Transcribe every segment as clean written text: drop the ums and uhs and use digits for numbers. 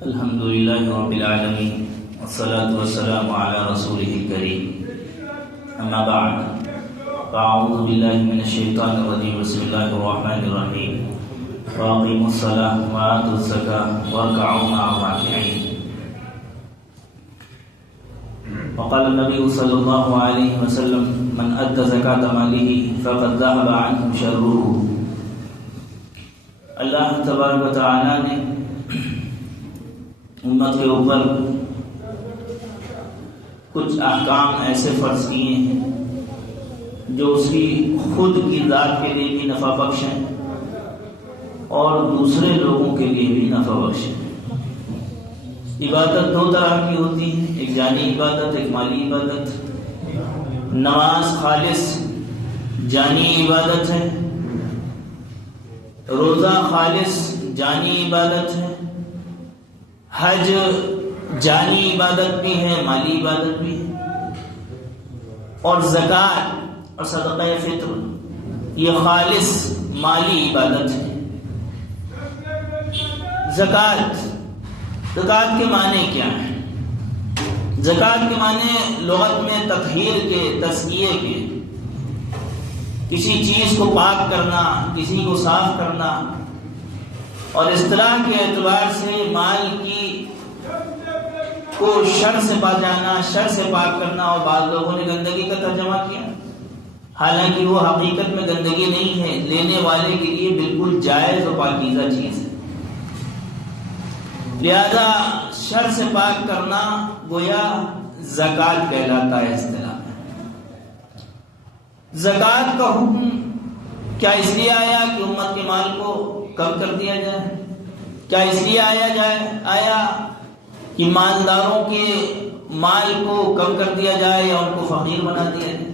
الحمد لله رب العالمين والصلاة والسلام على رسوله الكريم أما بعد فأعوذ بالله من الشيطان الرجيم بسم الله الرحمن الرحيم وأقيموا الصلاة وآتوا الزكاة واركعوا مع الراكعين. وقال النبي صلى الله عليه وسلم من أدى زكاة ماله فقد ذهب عنه شره. اللہ تبارک و تعالی نے امت کے اوپر کچھ احکام ایسے فرض کیے ہیں جو اس کی خود کی ذات کے لیے بھی نفع بخش ہیں اور دوسرے لوگوں کے لیے بھی نفع بخش ہیں. عبادت دو طرح کی ہوتی ہے، ایک جانی عبادت، ایک مالی عبادت. نماز خالص جانی عبادت ہے، روزہ خالص جانی عبادت ہے، حج جانی عبادت بھی ہے، مالی عبادت بھی ہے، اور زکوٰۃ اور صدقہ فطر یہ خالص مالی عبادت ہے. زکوٰۃ کے معنی کیا ہیں؟ زکوٰۃ کے معنی لغت میں تطہیر کے، تزکیے کے، کسی چیز کو پاک کرنا، کسی کو صاف کرنا، اور اصطلاح کے اعتبار سے مال کی کو شر سے بچانا، شر سے پاک کرنا. اور بعض لوگوں نے گندگی کا ترجمہ کیا، حالانکہ وہ حقیقت میں گندگی نہیں ہے، لینے والے کے لیے بالکل جائز و پاکیزہ چیز ہے. لہذا شر سے پاک کرنا گویا زکوٰۃ کہلاتا ہے اصطلاح میں. زکوٰۃ کا حکم کیا اس لیے آیا کہ امت کے مال کو کم کر دیا جائے؟ کیا اس لیے آیا کہ مالداروں کے مال کو کم کر دیا جائے یا ان کو فقیر بنا دیا جائے؟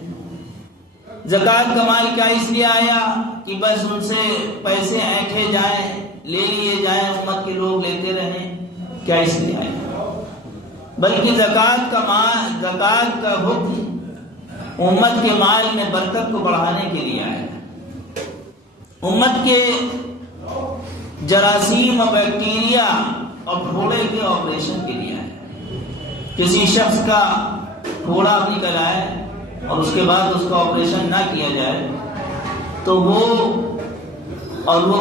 زکوٰۃ کا مال کیا اس لیے آیا کہ بس ان سے پیسے اینٹھے جائیں، لے لیے جائیں، امت کے لوگ لیتے رہیں؟ کیا اس لیے آیا؟ بلکہ زکوٰۃ کا حکم امت کے مال میں برکت کو بڑھانے کے لیے آیا. امت کے جراثیم اور بیکٹیریا اور پھوڑے کے آپریشن کے لیے آیا. کسی شخص کا پھوڑا نکل آئے اور اس کے بعد اس کا آپریشن نہ کیا جائے تو وہ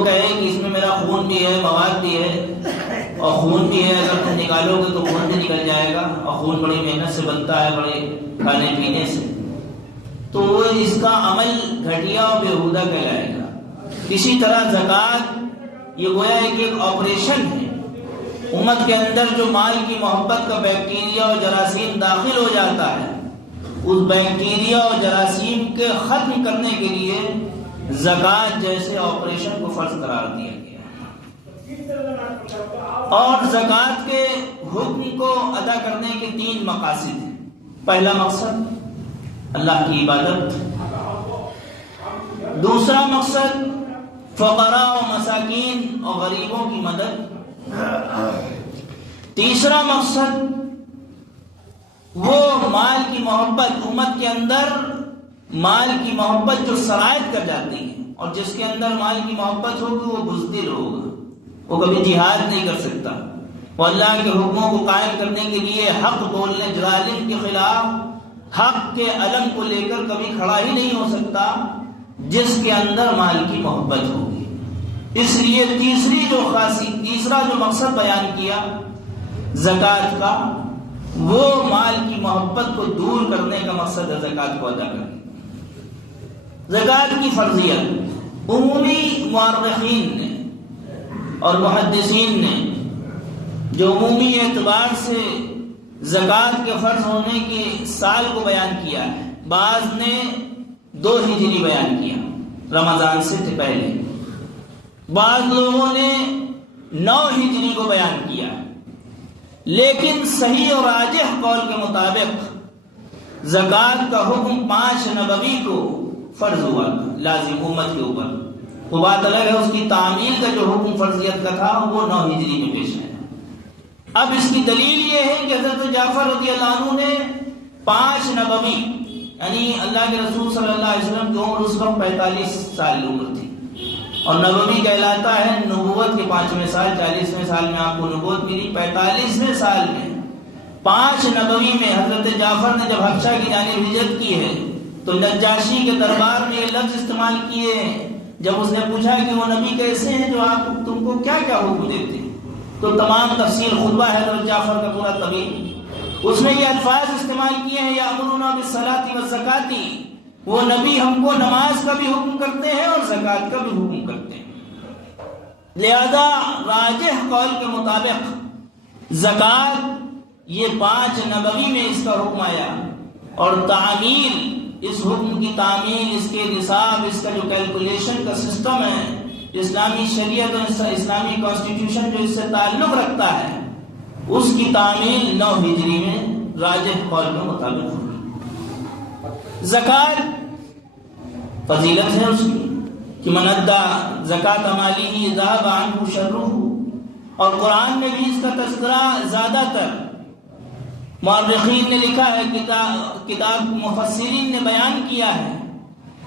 کہے کہ اس میں میرا خون بھی ہے، مواد بھی ہے، اور خون بھی ہے، اگر تم نکالو گے تو خون بھی نکل جائے گا، اور خون بڑی محنت سے بنتا ہے، بڑے کھانے پینے سے، تو اس کا عمل گھٹیا اور بیہودہ کہلائے گا. اسی طرح زکوٰۃ یہ گویا ہے کہ ایک آپریشن ہے. امت کے اندر جو مال کی محبت کا بیکٹیریا اور جراثیم داخل ہو جاتا ہے، اس بیکٹیریا اور جراثیم کے ختم کرنے کے لیے زکوٰۃ جیسے آپریشن کو فرض قرار دیا گیا. اور زکوٰۃ کے حکم کو ادا کرنے کے 3 مقاصد ہیں. پہلا مقصد اللہ کی عبادت، دوسرا مقصد فقراء و مساکین اور غریبوں کی مدد، تیسرا مقصد وہ مال کی محبت، امت کے اندر مال کی محبت جو سرایت کر جاتی ہے، اور جس کے اندر مال کی محبت ہوگی وہ بزدل ہوگا، وہ کبھی جہاد نہیں کر سکتا، وہ اللہ کے حکموں کو قائم کرنے کے لیے حق بولنے، ظالم کے خلاف حق کے علم کو لے کر کبھی کھڑا ہی نہیں ہو سکتا جس کے اندر مال کی محبت ہوگی. اس لیے تیسرا جو مقصد بیان کیا زکوٰۃ کا، وہ مال کی محبت کو دور کرنے کا مقصد ہے، زکوٰۃ کو ادا کرنے. زکوٰۃ کی فرضیت عمومی مورخین نے اور محدثین نے جو عمومی اعتبار سے زکوٰۃ کے فرض ہونے کے سال کو بیان کیا ہے، بعض نے 2 ہجری بیان کیا، رمضان سے پہلے، بعض لوگوں نے 9 ہجری کو بیان کیا. لیکن صحیح اور راجح قول کے مطابق زکوٰۃ کا حکم 5 نبوی کو فرض ہوا تھا، لازم امت کے اوپر. وہ بات الگ ہے، اس کی تعمیل کا جو حکم فرضیت کا تھا وہ 9 ہجری میں پیش ہے. اب اس کی دلیل یہ ہے کہ حضرت جعفر رضی اللہ عنہ نے 5 نبوی یعنی اللہ کے رسول صلی اللہ علیہ وسلم کی عمر اس وقت 45 سال کی عمر تھی، اور نبوی کہلاتا ہے نبوت کے 5ویں سال، 40ویں سال میں آپ کو نبوت ملی، 45ویں سال میں 5 نبوی میں حضرت جعفر نے جب حبشہ کی جانب ہجرت کی ہے تو نجاشی کے دربار میں یہ لفظ استعمال کیے ہیں جب اس نے پوچھا کہ وہ نبی کیسے ہیں جو آپ تم کو کیا کیا حکم دیتے ہیں، تو تمام تفصیل خطبہ ہے حضرت جعفر کا پورا طویل، اس نے یہ الفاظ استعمال کیے ہیں یأمرنا بالصلاۃ والزکاۃ، وہ نبی ہم کو نماز کا بھی حکم کرتے ہیں اور زکوٰۃ کا بھی حکم کرتے ہیں۔ لہذا راجح قول کے مطابق زکوٰۃ یہ 5 نبوی میں اس کا حکم آیا، اور تعمیل، اس حکم کی تعمیل، اس کے نصاب، اس کا جو کیلکولیشن کا سسٹم ہے، اسلامی شریعت اور اسلامی کانسٹیٹیوشن جو اس سے تعلق رکھتا ہے، اس کی تعمیل 9 ہجری میں راجح قول کے مطابق ہوئی۔ زکوٰۃ فضیلت ہے اس کی کہ من ادى زکوٰۃ ماله ذهب عنه شره، اور قرآن میں بھی اس کا تذکرہ زیادہ تر مورخین نے لکھا ہے، کتاب مفسرین نے بیان کیا ہے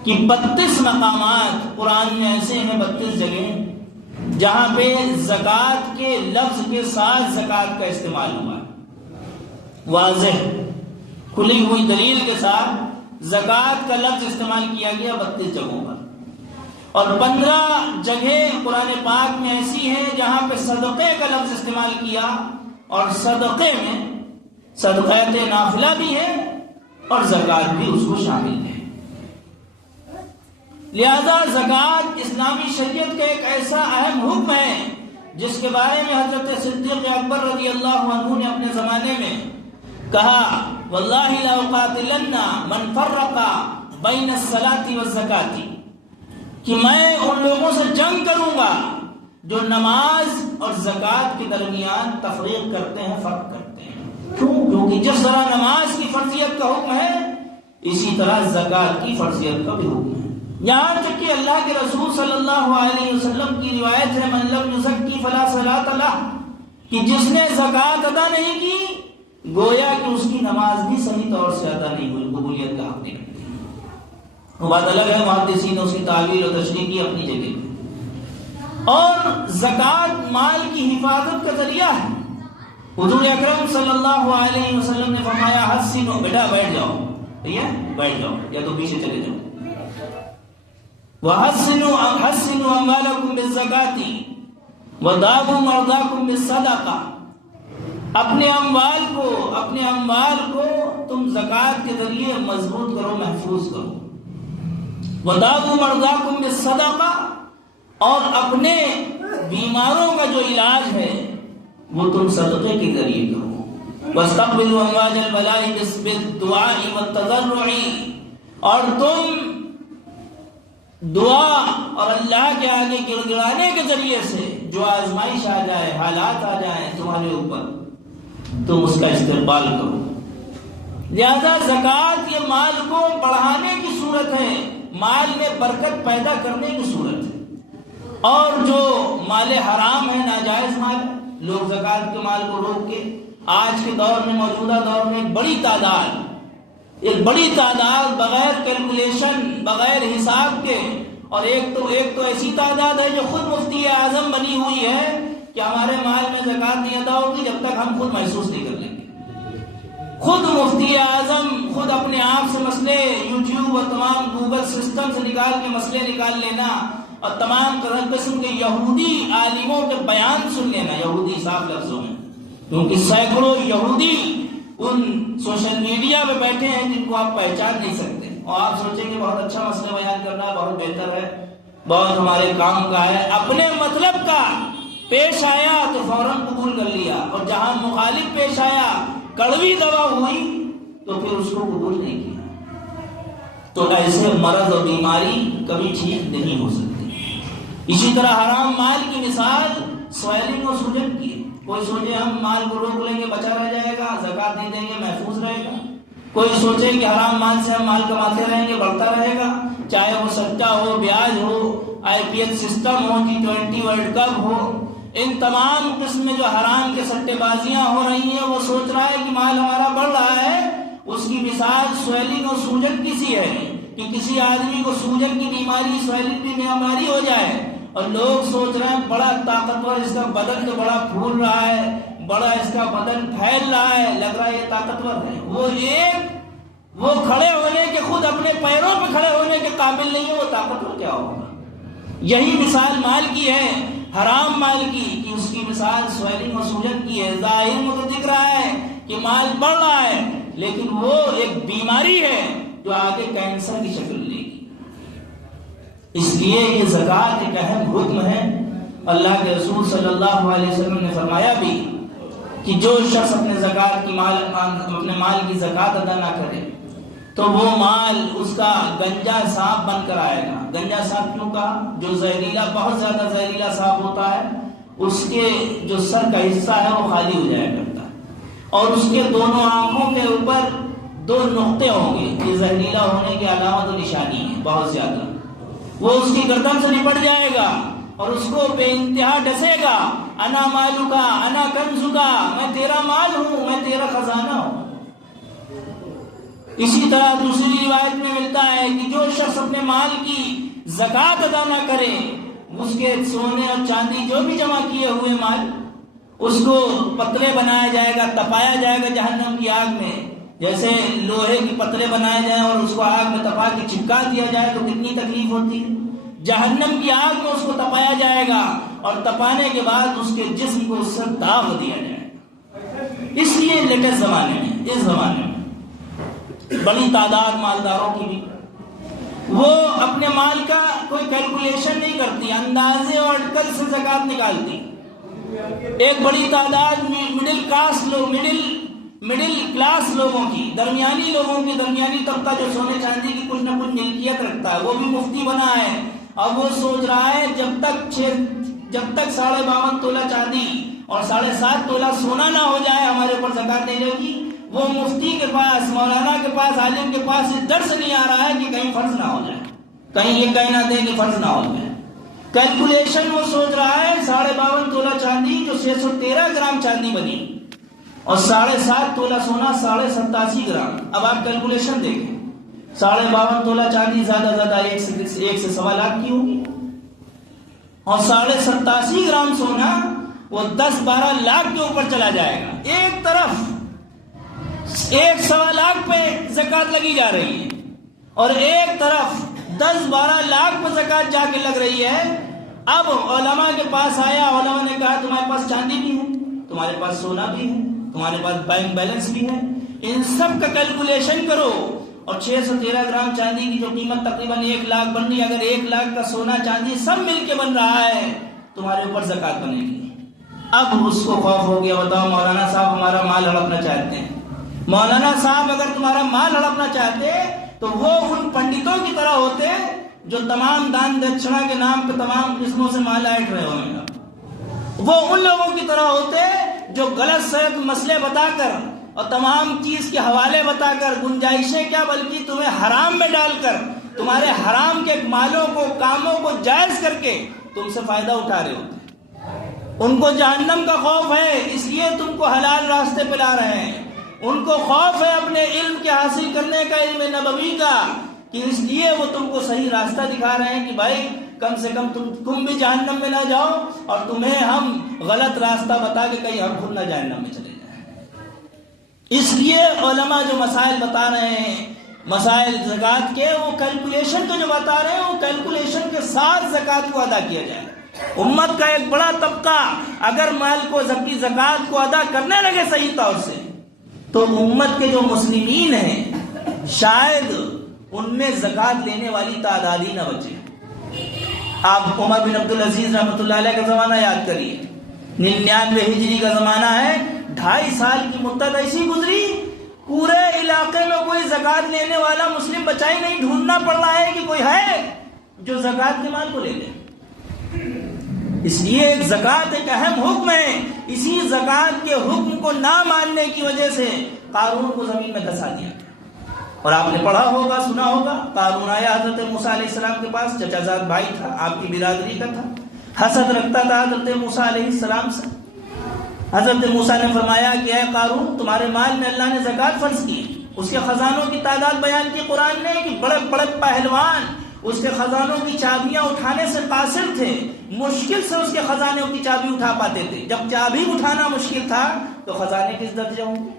کہ 32 مقامات قرآن میں ایسے ہیں، 32 جگہیں جہاں پہ زکوٰۃ کے لفظ کے ساتھ زکوٰۃ کا استعمال ہوا ہے، واضح کھلی ہوئی دلیل کے ساتھ زکوٰۃ کا لفظ استعمال کیا گیا 32 جگہوں پر، اور 15 جگہیں قرآن پاک میں ایسی ہیں جہاں پہ صدقے کا لفظ استعمال کیا، اور صدقے میں صدقات نافلہ بھی ہے اور زکوٰۃ بھی اس کو شامل ہے۔ لہذا زکوٰۃ اسلامی شریعت کا ایک ایسا اہم حکم ہے جس کے بارے میں حضرت صدیق اکبر رضی اللہ عنہ نے اپنے زمانے میں کہا، واللہ لاقاتلن من فرق بین الصلاۃ والزکاۃ، کہ میں ان لوگوں سے جنگ کروں گا جو نماز اور زکوٰۃ کے درمیان تفریق کرتے ہیں، فرق کرتے ہیں۔ کیوں؟ کیونکہ جس طرح نماز کی فرضیت کا حکم ہے اسی طرح زکوٰۃ کی فرضیت کا بھی حکم ہے، یہاں تک کہ اللہ کے رسول صلی اللہ علیہ وسلم کی روایت ہے، من لم یزکی فلا صلاۃ لہ، کہ جس نے زکوٰۃ ادا نہیں کی گویا کہ اس کی نماز بھی صحیح طور سے ادا نہیں ہوئی، قبولیت کا حق نہیں رکھتی۔ وہ بات الگ ہے، محدثین نے اس کی تعویل اور تشریح کی اپنی جگہ پہ۔ اور زکوٰۃ مال کی حفاظت کا ذریعہ ہے، حضور اکرم صلی اللہ علیہ وسلم نے فرمایا، حسنوا، بیٹا بیٹھ جاؤ، ٹھیک ہے بیٹھ جاؤ یا تو پیچھے چلے جاؤ، وَحَسِّنُوا أَمْوَالَكُمْ بِالزَّكَاةِ وَدَاوُوا مَرْضَاكُمْ بِالصَّدَقَةِ، اپنے اموال کو تم زکوٰۃ کے ذریعے مضبوط کرو، محفوظ کرو، وَدَاوُوا مَرْضَاكُمْ بِالصَّدَقَةِ، اور اپنے بیماروں کا جو علاج ہے وہ تم صدقے کے ذریعے کرو، وَاسْتَقْبِلُوا أَمْوَاجَ الْبَلَاءِ بِالدُّعَاءِ وَالتَّضَرُّعِ، اور تم دعا اور اللہ کے آگے گر گرانے کے ذریعے سے جو آزمائش آ جائے، حالات آ جائیں تمہارے اوپر، تم اس کا استقبال کرو۔ لہذا زکوٰۃ یہ مال کو بڑھانے کی صورت ہے، مال میں برکت پیدا کرنے کی صورت ہے، اور جو مال حرام ہے، ناجائز مال، لوگ زکوٰۃ کے مال کو روک کے آج کے دور میں، موجودہ دور میں ایک بڑی تعداد بغیر کیلکولیشن، بغیر حساب کے، اور ایک تو ایسی تعداد ہے جو خود مفتی اعظم بنی ہوئی ہے کہ ہمارے مال میں زکوٰۃ نہیں ادا ہوگی جب تک ہم خود محسوس نہیں کر لیں گے۔ خود مفتی اعظم خود اپنے آپ سے مسئلے یوٹیوب اور تمام گوگل سسٹم سے نکال کے مسئلے نکال لینا، اور تمام قسم کے یہودی عالموں کے بیان سن لینا، یہودی صاف لفظوں میں، کیونکہ سینکڑوں یہودی ان سوشل میڈیا پہ بیٹھے ہیں جن کو آپ پہچان نہیں سکتے، اور آپ سوچیں گے بہت اچھا مسئلہ بیان کرنا، بہت بہتر ہے، بہت ہمارے کام کا ہے، اپنے مطلب کا پیش آیا تو فوراً قبول کر لیا، اور جہاں مخالف پیش آیا، کڑوی دوا ہوئی تو پھر اس کو قبول نہیں کیا۔ تو ایسے مرض اور بیماری کبھی ٹھیک نہیں ہو سکتی۔ اسی طرح حرام مال کی مثال سویلنگ اور سوجن کی ہے۔ کوئی سوچے ہم مال کو روک لیں گے بچا رہ جائے گا، زکوٰۃ نہیں دیں گے محفوظ رہے گا، کوئی سوچے کہ حرام مال سے ہم مال کماتے رہیں گے بڑھتا رہے گا، چاہے وہ سٹہ ہو، بیاج ہو، IPL سسٹم ہو، T20 ورلڈ کپ ہو، ان تمام قسم میں جو حرام کے سٹے بازیاں ہو رہی ہیں، وہ سوچ رہا ہے کہ مال ہمارا بڑھ رہا ہے۔ اس کی مثال سویلنگ اور سوجن کی سی ہے کہ کسی آدمی کو سوجن کی بیماری، سویلنگ کی بیماری ہو جائے اور لوگ سوچ رہے ہیں بڑا طاقتور، اس کا بدن تو بڑا پھول رہا ہے، بڑا اس کا بدن پھیل رہا ہے، لگ رہا ہے یہ طاقتور ہے۔ وہ کھڑے ہونے کے، خود اپنے پیروں پہ کھڑے ہونے کے قابل نہیں ہے، وہ طاقتور کیا ہوگا؟ یہی مثال مال کی ہے، حرام مال کی، کہ اس کی مثال سویلنگ اور سوجن کی ہے۔ ظاہر میں تو دکھ رہا ہے کہ مال بڑھ رہا ہے، لیکن وہ ایک بیماری ہے جو آگے کینسر کی شکل لے گی۔ اس لیے یہ زکوٰۃ ایک اہم حکم ہے۔ اللہ کے رسول صلی اللہ علیہ وسلم نے فرمایا بھی کہ جو شخص اپنے مال کی زکوٰۃ ادا نہ کرے تو وہ مال اس کا گنجا سانپ بن کر آئے گا۔ گنجا سانپ کیوں کہا؟ جو زہریلا، بہت زیادہ زہریلا سانپ ہوتا ہے، اس کے جو سر کا حصہ ہے وہ خالی ہو جایا کرتا ہے، اور اس کے دونوں آنکھوں کے اوپر 2 نقطے ہوں گے۔ یہ زہریلا ہونے کی علامت و نشانی ہے بہت زیادہ۔ وہ اس کی گردن سے نپٹ جائے گا اور اس کو بے انتہا ڈسے گا، انا مالکا انا کنزکا، میں تیرا مال ہوں، میں تیرا خزانہ ہوں۔ اسی طرح دوسری روایت میں ملتا ہے کہ جو شخص اپنے مال کی زکوٰۃ ادا نہ کرے، اس کے سونے اور چاندی جو بھی جمع کیے ہوئے مال، اس کو پتلے بنایا جائے گا، تپایا جائے گا جہنم کی آگ میں۔ جیسے لوہے کے پتلے بنائے جائیں اور اس کو آگ میں تپا کے چپکا دیا جائے تو کتنی تکلیف ہوتی ہے۔ جہنم کی آگ میں اس کو تپایا جائے گا، اور تپانے کے بعد اس کے جسم کو اس سے داغ دیا جائے گا۔ اس لیے لیٹسٹ زمانے میں، اس زمانے میں بڑی تعداد مالداروں کی بھی، وہ اپنے مال کا کوئی کیلکولیشن نہیں کرتی، اندازے اور اٹکل سے زکوٰۃ نکالتی۔ ایک بڑی تعداد مڈل کلاس لوگوں کی، درمیانی لوگوں کی، درمیانی طبقہ جو سونے چاندی کی کچھ نہ کچھ ملکیت رکھتا ہے، وہ بھی مفتی بنا ہے۔ اب وہ سوچ رہا ہے جب تک 52.5 تولہ چاندی اور 7.5 تولہ سونا نہ ہو جائے ہمارے اوپر زکوٰۃ نہیں لگی۔ وہ مفتی کے پاس، مولانا کے پاس، عالم کے پاس اس ڈر سے نہیں آ رہا ہے کہ کہیں فرض نہ ہو جائے، کہیں یہ کہنا دے کہ فرض نہ ہو جائے۔ کیلکولیشن وہ سوچ رہا ہے 52.5 تولہ چاندی جو 613 گرام چاندی بنی، اور 7.5 تولہ سونا 87.5 گرام۔ اب آپ کیلکولیشن دیکھیں، 52.5 تولہ چاندی زیادہ زیادہ 1 سے 1.25 لاکھ کی ہوگی، اور 87.5 گرام سونا وہ 10-12 لاکھ کے اوپر چلا جائے گا۔ ایک طرف 1.25 لاکھ پہ زکوٰۃ لگی جا رہی ہے، اور ایک طرف 10-12 لاکھ پہ زکوٰۃ جا کے لگ رہی ہے۔ اب علماء کے پاس آیا، علماء نے کہا تمہارے پاس چاندی بھی ہے، تمہارے پاس سونا بھی ہے، تمہارے پاس بینک بیلنس بھی ہے، ان سب کا کیلکولیشن کرو، اور 613 گرام چاندی کی جو قیمت تقریباً 1 لاکھ بن رہی ہے، اگر 1 لاکھ کا سونا چاندی سب مل کے بن رہا ہے تمہارے اوپر زکوٰۃ بنے گی۔ اب اس کو خوف ہو گیا، بتاؤ مولانا صاحب ہمارا مال ہڑپنا چاہتے ہیں۔ مولانا صاحب اگر تمہارا مال ہڑپنا چاہتے تو وہ ان پنڈتوں کی طرح ہوتے جو تمام دان دکشنا کے نام پہ تمام قسموں سے مال ایٹ رہے ہوں گے۔ وہ ان لوگوں کی طرح ہوتے جو غلط صحت مسئلے بتا کر اور تمام چیز کے حوالے بتا کر، گنجائشیں کیا بلکہ تمہیں حرام میں ڈال کر، تمہارے حرام کے مالوں کو، کاموں کو جائز کر کے تم سے فائدہ اٹھا رہے ہوتے۔ ان کو جہنم کا خوف ہے، اس لیے تم کو حلال راستے پہ لا رہے ہیں۔ ان کو خوف ہے اپنے علم کے حاصل کرنے کا، علم نبوی کا، کہ اس لیے وہ تم کو صحیح راستہ دکھا رہے ہیں کہ بھائی کم سے کم تم بھی جہنم میں نہ جاؤ، اور تمہیں ہم غلط راستہ بتا کے کہیں ہم خود نہ جہنم میں چلے جائیں۔ اس لیے علماء جو مسائل بتا رہے ہیں، مسائل زکوٰۃ کے، وہ کیلکولیشن کو جو بتا رہے ہیں، وہ کیلکولیشن کے ساتھ زکوٰۃ کو ادا کیا جائے۔ امت کا ایک بڑا طبقہ اگر مال کو، زکوٰۃ کو ادا کرنے لگے صحیح طور سے، تو امت کے جو مسلمین ہیں شاید ان میں زکوٰۃ لینے والی تعداد ہی نہ بچے۔ آپ عمر بن عبدالعزیز رحمۃ اللہ علیہ کا زمانہ یاد کریے، 99 ہجری کا زمانہ ہے، 2.5 سال کی مدت ایسی گزری، پورے علاقے میں کوئی زکوٰۃ لینے والا مسلم بچہ ہی نہیں، ڈھونڈنا پڑ رہا ہے کہ کوئی ہے جو زکوٰۃ کے مال کو لے لے۔ اس لیے ایک زکوٰۃ ایک اہم حکم ہے، اسی زکوٰۃ کے حکم کو نہ ماننے کی وجہ سے قارون کو زمین میں دھسا دیا گیا۔ اور آپ نے پڑھا ہوگا، سنا ہوگا، قارون آیا حضرت موسیٰ علیہ السلام کے پاس، چچا زاد بھائی تھا، آپ کی برادری کا تھا، حسد رکھتا تھا حضرت موسیٰ علیہ السلام سے۔ حضرت موسیٰ نے فرمایا کہ اے قارون، تمہارے مال میں اللہ نے زکوٰۃ فرض کی، اس کے خزانوں کی تعداد بیان کی قرآن نے کہ بڑے بڑے پہلوان اس کے خزانوں کی چابیاں اٹھانے سے قاصر تھے، مشکل سے اس کے خزانوں کی چابی اٹھا پاتے تھے. جب چابی اٹھانا مشکل تھا تو خزانے کس درجے ہوں گے؟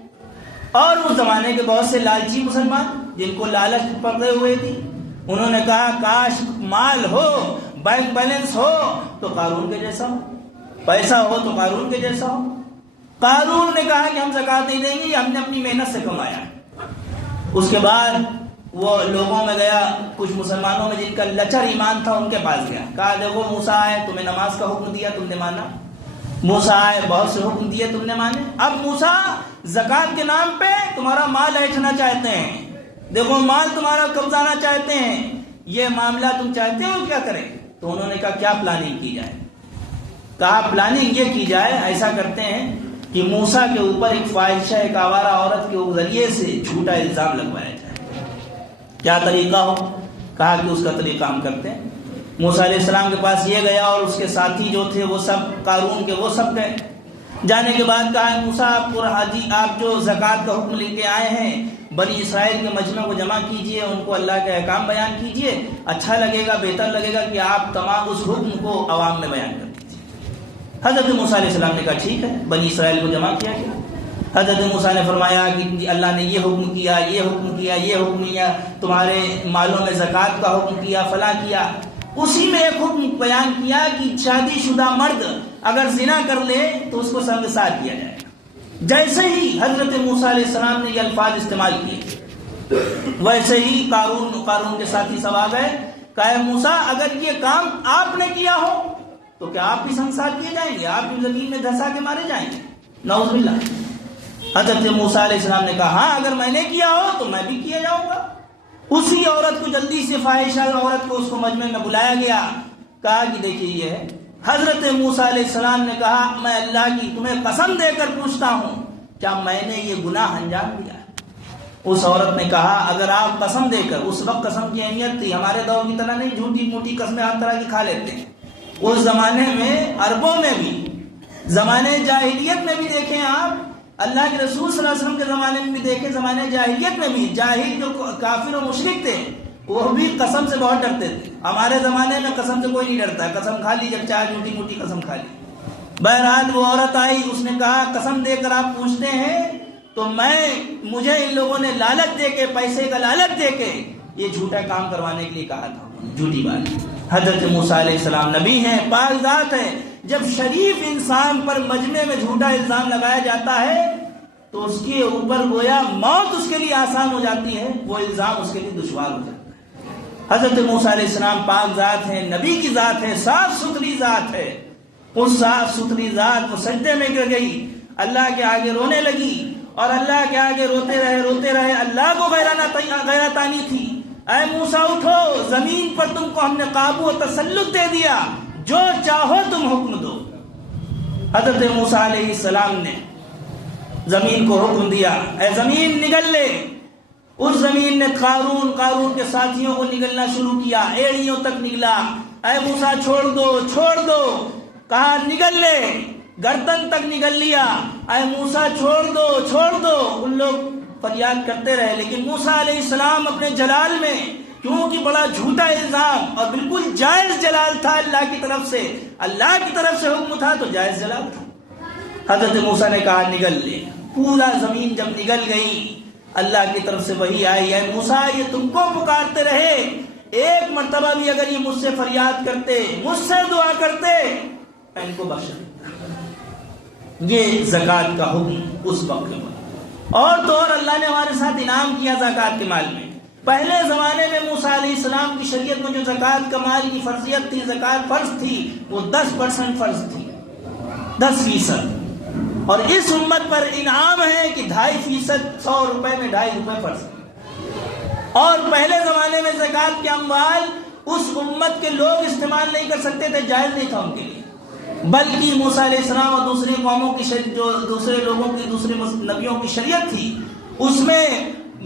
اور اس زمانے کے بہت سے لالچی مسلمان جن کو لالچ پکڑے ہوئے تھی، انہوں نے کہا کاش مال ہو، بینک بیلنس ہو تو قارون کے جیسا ہو، پیسہ ہو تو قارون کے جیسا ہو. قارون نے کہا کہ ہم زکوٰۃ نہیں دیں گے، یہ ہم نے اپنی محنت سے کمایا. اس کے بعد وہ لوگوں میں گیا، کچھ مسلمانوں میں جن کا لچر ایمان تھا ان کے پاس گیا، کہا دیکھو موسیٰ آئے، تمہیں نماز کا حکم دیا تم نے مانا، موسیٰ آئے بہت سے حکم دیے تم نے مانے، اب موسیٰ زکوٰۃ کے نام پہ تمہارا مال ایٹھنا چاہتے ہیں، دیکھو مال تمہارا قبضانا چاہتے ہیں، یہ معاملہ تم چاہتے ہو کیا کریں؟ تو انہوں نے کہا کیا پلاننگ کی جائے؟ کہا پلاننگ یہ کی جائے، ایسا کرتے ہیں کہ موسیٰ کے اوپر ایک فاحشہ، ایک آوارہ عورت کے ذریعے سے جھوٹا الزام لگوایا جائے. کیا طریقہ ہو؟ کہا کہ اس کا طریقہ ہم کرتے ہیں. موسیٰ علیہ السلام کے پاس یہ گیا اور اس کے ساتھی جو تھے وہ سب قارون کے وہ سب گئے. جانے کے بعد کہا موسیٰ آپ جو زکوٰۃ کا حکم لے کے آئے ہیں بنی اسرائیل کے مجمع کو جمع کیجئے، ان کو اللہ کے احکام بیان کیجئے، اچھا لگے گا، بہتر لگے گا کہ آپ تمام اس حکم کو عوام میں بیان کر دیجئے. حضرت موسیٰ علیہ السلام نے کہا ٹھیک ہے، بنی اسرائیل کو جمع کیا گیا. حضرت موسیٰ نے فرمایا کہ اللہ نے یہ حکم کیا، یہ حکم کیا، یہ حکم کیا، تمہارے مالوں میں زکوٰۃ کا حکم کیا، فلاں کیا. اسی میں ایک حکم بیان کیا کہ شادی شدہ مرد اگر زنا کر لے تو اس کو سنگسار کیا جائے گا. جیسے ہی حضرت موسیٰ علیہ السلام نے یہ الفاظ استعمال کیے ویسے ہی قارون کے ساتھی سب آ گئے. کہا موسیٰ اگر یہ کام آپ نے کیا ہو تو کیا آپ بھی سنسار کیے جائیں گے؟ آپ بھی زمین میں دھسا کے مارے جائیں گے؟ نعوذ باللہ. حضرت موسیٰ علیہ السلام نے کہا ہاں اگر میں نے کیا ہو تو میں بھی کیا جاؤں گا. اسی عورت کو جلدی سے فاحشہ عورت کو اس کو مجمع میں بلایا گیا. کہا کہ دیکھیے یہ ہے. حضرت موسیٰ علیہ السلام نے کہا میں اللہ کی تمہیں قسم دے کر پوچھتا ہوں کیا میں نے یہ گناہ انجام دیا؟ اس عورت نے کہا اگر آپ قسم دے کر، اس وقت قسم کی اہمیت تھی، ہمارے دور کی طرح نہیں جھوٹی موٹی قسمیں ہر طرح کی کھا لیتے ہیں. اس زمانے میں عربوں میں بھی، زمانے جاہلیت میں بھی دیکھیں آپ، اللہ کے رسول صلی اللہ علیہ وسلم کے زمانے میں بھی دیکھیں، زمانے جاہلیت میں بھی جاہل جو کافر و مشرک تھے وہ بھی قسم سے بہت ڈرتے تھے. ہمارے زمانے میں قسم سے کوئی نہیں ڈرتا، قسم کھا لی جب چاہے جھوٹی موٹی قسم کھا لی. بہرحال وہ عورت آئی، اس نے کہا قسم دے کر آپ پوچھتے ہیں تو مجھے ان لوگوں نے لالچ دے کے، پیسے کا لالچ دے کے یہ جھوٹا کام کروانے کے لیے کہا تھا، جھوٹی بات. حضرت موسیٰ علیہ السلام نبی ہیں، پاک ذات ہیں. جب شریف انسان پر مجمع میں جھوٹا الزام لگایا جاتا ہے تو اس کے اوپر گویا موت اس کے لیے آسان ہو جاتی ہے، وہ الزام اس کے لیے دشوار ہو جاتا ہے. حضرت موسیٰ علیہ السلام پاک ذات ہیں، نبی کی ذات ہے، صاف ستھری ذات ہے. اس صاف ستھری ذات کو سجدے میں گر گئی، اللہ کے آگے رونے لگی اور اللہ کے آگے روتے رہے. اللہ کو غیرت آنی تھی. اے موسیٰ اٹھو، زمین پر تم کو ہم نے قابو و تسلط دے دیا، جو چاہو تم حکم دو. حضرت موسیٰ علیہ السلام نے زمین کو حکم دیا اے زمین نگل لے. اس زمین نے قارون کے ساتھیوں کو نگلنا شروع کیا، ایڑیوں تک نگلا. اے موسیٰ چھوڑ دو. کہا نگل لے، گردن تک نگل لیا. اے موسیٰ چھوڑ دو. ان لوگ فریاد کرتے رہے، لیکن موسیٰ علیہ السلام اپنے جلال میں، کیونکہ بڑا جھوٹا الزام اور بالکل جائز جلال تھا اللہ کی طرف سے حکم تھا تو جائز جلال تھا. حضرت موسیٰ نے کہا نگل لے. پورا زمین جب نگل گئی، اللہ کی طرف سے وحی آئی، اے موسیٰ یہ تم کو پکارتے رہے، ایک مرتبہ بھی اگر یہ مجھ سے فریاد کرتے، مجھ سے دعا کرتے، میں ان کو بخش دیتا. یہ زکوٰۃ کا حکم اس وقت میں. اور تو اور اللہ نے ہمارے ساتھ انعام کیا زکوٰۃ کے مال میں. پہلے زمانے میں موسیٰ علیہ السلام کی شریعت میں جو زکوٰۃ کا مال کی فرضیت تھی، زکوٰۃ فرض تھی، وہ 10% فرض تھی، 10%. اور اس امت پر انعام ہے کہ 2.5%، 100 روپے میں 2.5 روپے فرض. اور پہلے زمانے میں زکوٰۃ کے اموال اس امت کے لوگ استعمال نہیں کر سکتے تھے، جائز نہیں تھا ان کے لیے. بلکہ موسیٰ علیہ السلام اور دوسری قوموں کی جو دوسرے لوگوں کی، دوسرے نبیوں کی شریعت تھی، اس میں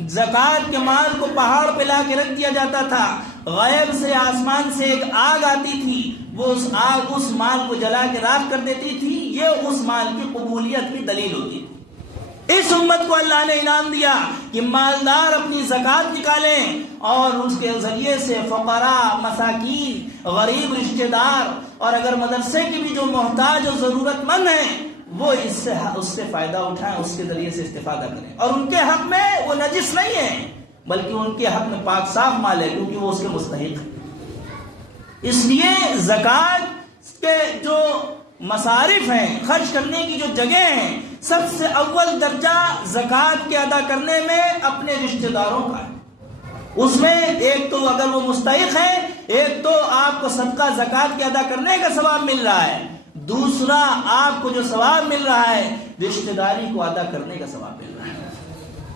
زکوٰۃ کے مال کو پہاڑ پہ لا کے رکھ دیا جاتا تھا. غیب سے، آسمان سے ایک آگ آتی تھی، وہ اس آگ اس مال کو جلا کے راکھ کر دیتی تھی. یہ اس مال کی قبولیت کی دلیل ہوتی تھی. اس امت کو اللہ نے انعام دیا کہ مالدار اپنی زکات نکالیں اور اس کے ذریعے سے فقراء، مساکین، غریب رشتہ دار اور اگر مدرسے کی بھی جو محتاج اور ضرورت مند ہیں وہ اس سے فائدہ اٹھائیں، اس کے ذریعے سے استفادہ کریں. اور ان کے حق میں وہ نجس نہیں ہے بلکہ ان کے حق میں پاک صاف مال ہے، کیونکہ وہ اس کے مستحق ہیں. اس لیے زکات کے جو مصارف ہیں، خرچ کرنے کی جو جگہ ہیں، سب سے اول درجہ زکات کے ادا کرنے میں اپنے رشتہ داروں کا ہے. اس میں ایک تو اگر وہ مستحق ہیں، ایک تو آپ کو صدقہ زکات کے ادا کرنے کا ثواب مل رہا ہے، دوسرا آپ کو جو ثواب مل رہا ہے رشتہ داری کو ادا کرنے کا ثواب مل رہا ہے.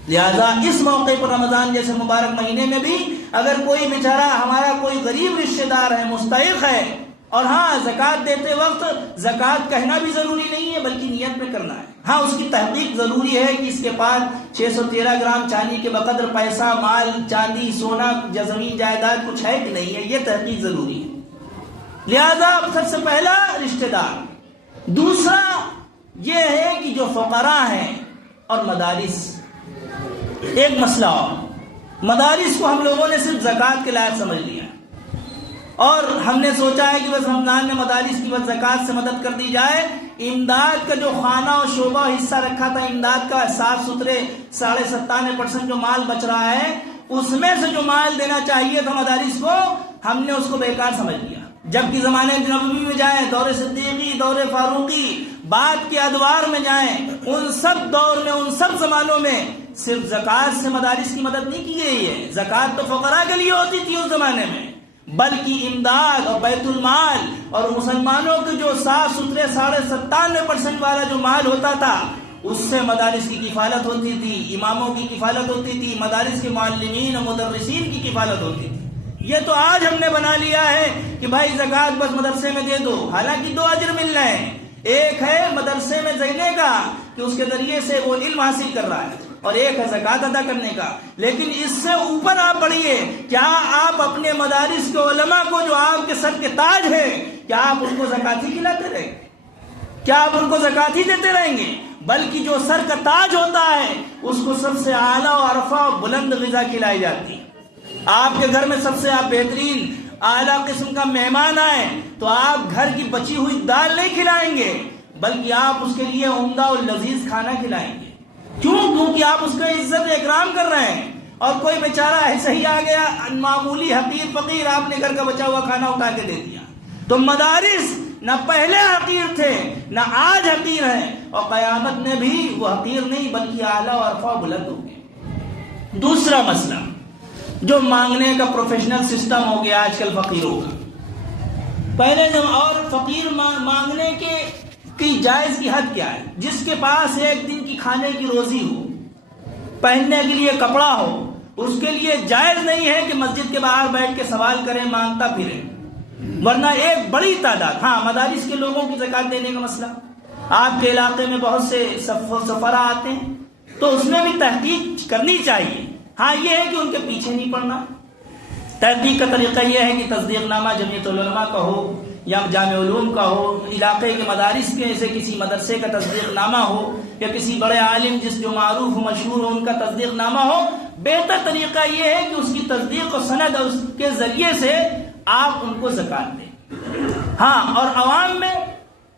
لہذا اس موقع پر رمضان جیسے مبارک مہینے میں بھی اگر کوئی بیچارہ ہمارا کوئی غریب رشتہ دار ہے، مستحق ہے، اور ہاں زکات دیتے وقت زکات کہنا بھی ضروری نہیں ہے بلکہ نیت میں کرنا ہے. ہاں اس کی تحقیق ضروری ہے کہ اس کے پاس 613 گرام چاندی کے بقدر پیسہ، مال، چاندی، سونا، زمین جائیداد کچھ ہے کہ نہیں ہے، یہ تحقیق ضروری ہے. لہذا سب سے پہلا رشتہ دار. دوسرا یہ ہے کہ جو فقراء ہیں اور مدارس. ایک مسئلہ اور، مدارس کو ہم لوگوں نے صرف زکات کے لائق سمجھ لیا اور ہم نے سوچا ہے کہ بس رمضان میں مدارس کی بس زکات سے مدد کر دی جائے. امداد کا جو خانہ اور شعبہ حصہ رکھا تھا امداد کا، صاف ستھرے 97.5% جو مال بچ رہا ہے اس میں سے جو مال دینا چاہیے تھا مدارس کو، ہم نے اس کو بیکار سمجھ لیا. جبکہ زمانے نبوی میں جائیں، دور صدیقی، دور فاروقی، بعد کے ادوار میں جائیں، ان سب دور میں، ان سب زمانوں میں صرف زکات سے مدارس کی مدد نہیں کی گئی ہے. زکات تو فقراء کے لیے ہوتی تھی اس زمانے میں، بلکہ امداد اور بیت المال اور مسلمانوں کے جو صاف ستھرے 97.5% والا جو مال ہوتا تھا اس سے مدارس کی کفالت ہوتی تھی، اماموں کی کفالت ہوتی تھی، مدارس کے معلمین اور مدرسین کی کفالت ہوتی تھی. یہ تو آج ہم نے بنا لیا ہے کہ بھائی زکات بس مدرسے میں دے دو. حالانکہ 2 اجر مل رہے ہیں، ایک ہے مدرسے میں دینے کا کہ اس کے ذریعے سے وہ علم حاصل کر رہا ہے، اور ایک ہے زکات ادا کرنے کا. لیکن اس سے اوپر آپ بڑھیے، کیا آپ اپنے مدارس کے علماء کو جو آپ کے سر کے تاج ہیں، کیا آپ ان کو زکات ہی کھلاتے رہیں گے؟ کیا آپ ان کو زکات ہی دیتے رہیں گے؟ بلکہ جو سر کا تاج ہوتا ہے اس کو سب سے اعلیٰ و عرفہ و بلند غذا کھلائی جاتی ہے. آپ کے گھر میں سب سے آپ بہترین اعلیٰ قسم کا مہمان آئے تو آپ گھر کی بچی ہوئی دال نہیں کھلائیں گے بلکہ آپ اس کے لیے عمدہ اور لذیذ کھانا کھلائیں گے. کیوں؟ کیونکہ آپ اس کا عزت اکرام کر رہے ہیں. اور کوئی بیچارہ ایسے ہی آ گیا معمولی حقیر فقیر، آپ نے گھر کا بچا ہوا کھانا اٹھا کے دے دیا. تو مدارس نہ پہلے حقیر تھے نہ آج حقیر ہیں، اور قیامت میں بھی وہ حقیر نہیں بلکہ اعلیٰ و عرفہ بلند ہوں گے. دوسرا مسئلہ جو مانگنے کا پروفیشنل سسٹم ہو گیا آج کل فقیروں کا. پہلے جب اور فقیر مانگنے کی جائز کی حد کیا ہے؟ جس کے پاس ایک دن کی کھانے کی روزی ہو، پہننے کے لیے کپڑا ہو، اس کے لیے جائز نہیں ہے کہ مسجد کے باہر بیٹھ کے سوال کرے، مانگتا پھرے. ورنہ ایک بڑی تعداد، ہاں مدارس کے لوگوں کی زکات دینے کا مسئلہ، آپ کے علاقے میں بہت سے سفرا آتے ہیں تو اس میں بھی تحقیق کرنی چاہیے. ہاں یہ ہے کہ ان کے پیچھے نہیں پڑنا. تحقیق کا طریقہ یہ ہے کہ تصدیق نامہ جمعیت العلماء کا ہو یا جامع علوم کا ہو، علاقے کے مدارس کے سے کسی مدرسے کا تصدیق نامہ ہو یا کسی بڑے عالم جس جو معروف و مشہور ہو ان کا تصدیق نامہ ہو. بہتر طریقہ یہ ہے کہ اس کی تصدیق و سند اس کے ذریعے سے آپ ان کو زکات دیں. ہاں اور عوام میں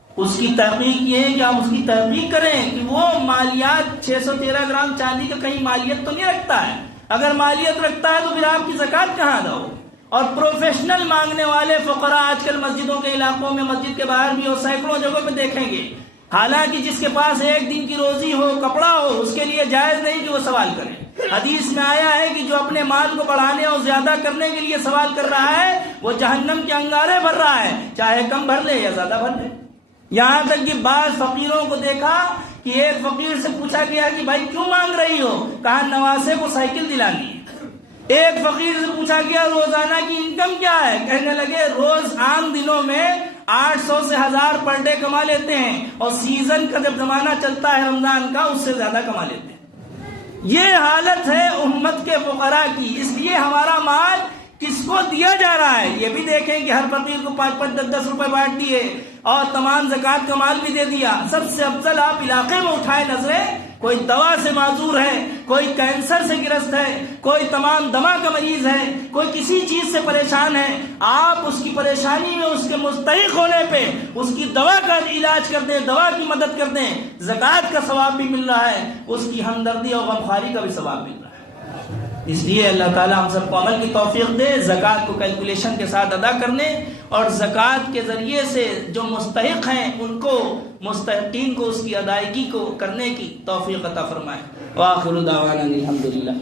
اس کی تحقیق یہ ہے کہ آپ اس کی تحقیق کریں کہ وہ مالیات 613 گرام چاندی کا کہیں مالیت تو نہیں رکھتا ہے. اگر مالیت رکھتا ہے تو پھر آپ کی زکات کہاں ادا ہو؟ اور پروفیشنل مانگنے والے فقراء آج کل مسجدوں کے علاقوں میں، مسجد کے باہر بھی اور سینکڑوں جگہوں پہ دیکھیں گے. حالانکہ جس کے پاس ایک دن کی روزی ہو، کپڑا ہو، اس کے لیے جائز نہیں کہ وہ سوال کرے. حدیث میں آیا ہے کہ جو اپنے مال کو بڑھانے اور زیادہ کرنے کے لیے سوال کر رہا ہے وہ جہنم کے انگارے بھر رہا ہے، چاہے کم بھر لے یا زیادہ بھر لے. یہاں تک کہ بعض فقیروں کو دیکھا کہ ایک فقیر سے پوچھا گیا کہ بھائی کیوں مانگ رہی ہو؟ کہا نواسے کو سائیکل دلانی ہے. ایک فقیر سے پوچھا گیا روزانہ کی انکم کیا ہے؟ کہنے لگے روز عام دنوں میں 800 سے 1000 پر ڈے کما لیتے ہیں، اور سیزن کا جب زمانہ چلتا ہے رمضان کا اس سے زیادہ کما لیتے ہیں. یہ حالت ہے امت کے فقراء کی. اس لیے ہمارا مال کس کو دیا جا رہا ہے یہ بھی دیکھیں کہ ہر فقیر کو 5-5 10-10 روپے بانٹ دیے اور تمام زکوٰۃ کا مال بھی دے دیا۔ سب سے افضل آپ علاقے میں اٹھائے نظریں، کوئی دوا سے معذور ہے، کوئی کینسر سے گرست ہے، کوئی تمام دما کا مریض ہے، کوئی کسی چیز سے پریشان ہے، آپ اس کی پریشانی میں اس کے مستحق ہونے پہ اس کی دوا کا علاج کر دیں، دوا کی مدد کر دیں، زکوٰۃ کا ثواب بھی مل رہا ہے، اس کی ہمدردی اور غمخواری کا بھی ثواب مل رہا ہے۔ اس لیے اللہ تعالیٰ ہم سب کو عمل کی توفیق دے، زکوٰۃ کو کیلکولیشن کے ساتھ ادا کرنے اور زکوٰۃ کے ذریعے سے جو مستحق ہیں ان کو، مستحقین کو اس کی ادائیگی کو کرنے کی توفیق عطا فرمائے۔ وآخر دعوانا الحمدللہ۔